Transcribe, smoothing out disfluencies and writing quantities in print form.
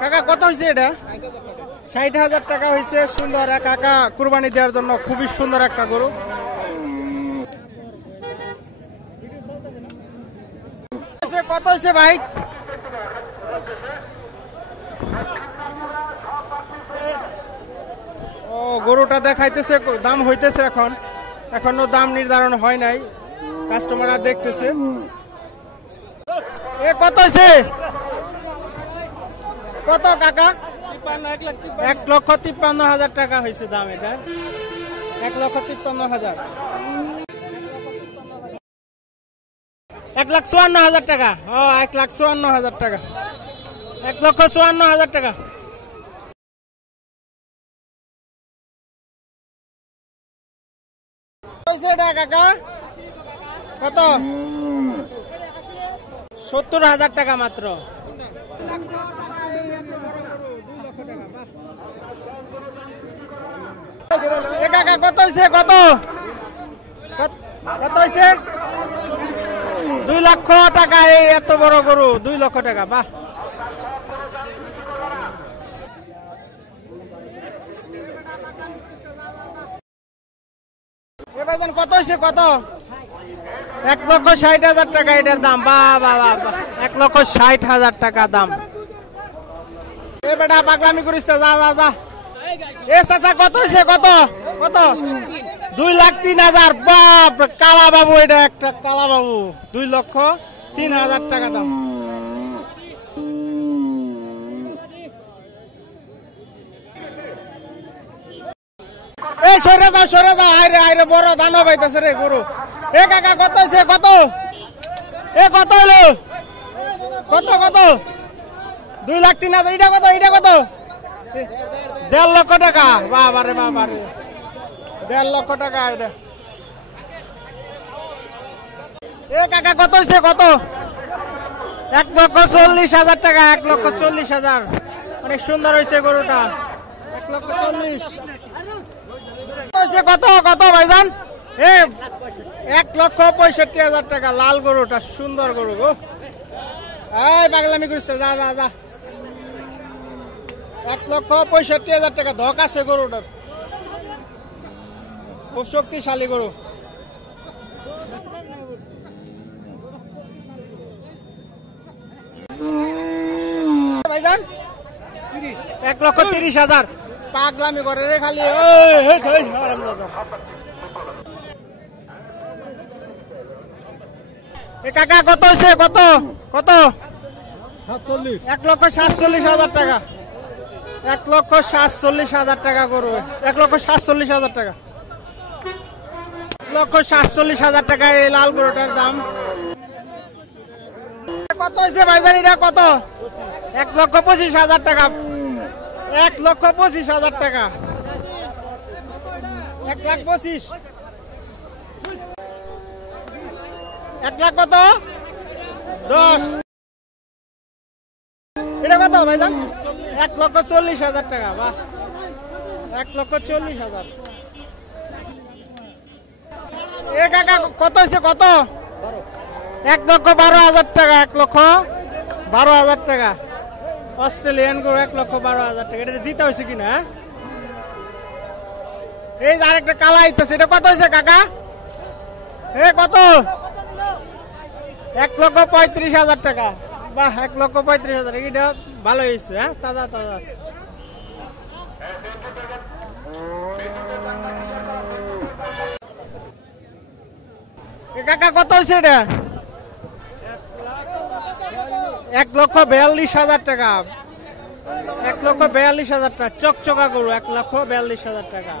কাকা কত হয়েছে এটা? 60,000 টাকা হয়েছে। সুন্দর কাকা কুরবানি দেওয়ার জন্য খুবই সুন্দর একটা গরু। কত হয়েছে ভাই? ও গরুটা দেখাইতেছে, দাম হইতেছে এখনো দাম নির্ধারণ হয় নাই, কাস্টমাররা দেখতেছে। এ কত হয়েছে? কত কাকা? 1,53,000 টাকা হয়েছে দাম। এটা 1,53,000। 1,54,000 টাকা। ও 1,54,000 টাকা। 1,54,000 টাকা। কাকা কত? 70,000 টাকা মাত্র। কাকা কত হয়েছে? কত কত হয়েছে? 2 লক্ষ টাকা। এই এত বড় গরু 2 লক্ষ টাকা। বাহ, কত হয়েছে? কত? 1,60,000 টাকা এটার দাম। বাহ বাহ বাহ, 1,60,000 টাকা দাম। এ বেটা পাগলামি করিস না, যা যা যা। এ চাচা কত হয়েছে? কত কত? 2,03,000। বাপ, কালা বাবু, এটা একটা কালা বাবু। 2,03,000 টাকা দাম। এই সরে যাও, সরে যাও। আইরে আইরে, বড় দানব পাইতেছে রে গরু। এ কাকা কত হয়েছে? কত? এ কত হলো? কত কত? 2,03,000। এটা কত? এটা কত? 1.5 লক্ষ টাকা। বাবারে বাবারে, 1.5 লক্ষ টাকা এটা। এ কাকা কত হয়েছে? কত? 1,40,000 টাকা। 1,40,000। অনেক সুন্দর হয়েছে গরুটা। 1,40,000। কত কত ভাইজান? 1,65,000 টাকা। লাল গরুটা সুন্দর গরু গো। এই পাগলামি করিস না, যা যা যা। 1,65,000 টাকা। ধক আছে গরুটার, খুব শক্তিশালী গরু। ভাইজান 1,30,000। পাগলামি করে রে খালি। কাকা কত হয়েছে? কত কত? 1,47,000 টাকা। 1,47,000 টাকা গরু। 1,47,000 টাকা। 1,47,000 টাকা এই লাল গরুটার দাম। কত হয়েছে ভাইজান? এটা কত? 1,25,000 টাকা। 1,25,000 টাকা। 1,25,000। 1 লাখ কত? 10। এটা কত ভাইজান? 1,40,000 টাকা। বাহ, 1,40,000। এ কাকা কত হয়েছে? কত? 1,12,000 টাকা। 1,12,000 টাকা। অস্ট্রেলিয়ান গরু 1,12,000 টাকা। এটা জিতা হয়েছে কিনা? এই যে আরেকটা কালা আইতেছে, এটা কত হয়েছে কাকা? এ কত? 1,35,000 টাকা। বাহ, 1,35,000। এটা ভালো হয়েছে। হ্যাঁ, তাজা তাজা আছে। কাকা কত হয়েছে এটা? 1,42,000 টাকা। 1,42,000 টাকা। চকচকা গরু। 1,42,000 টাকা।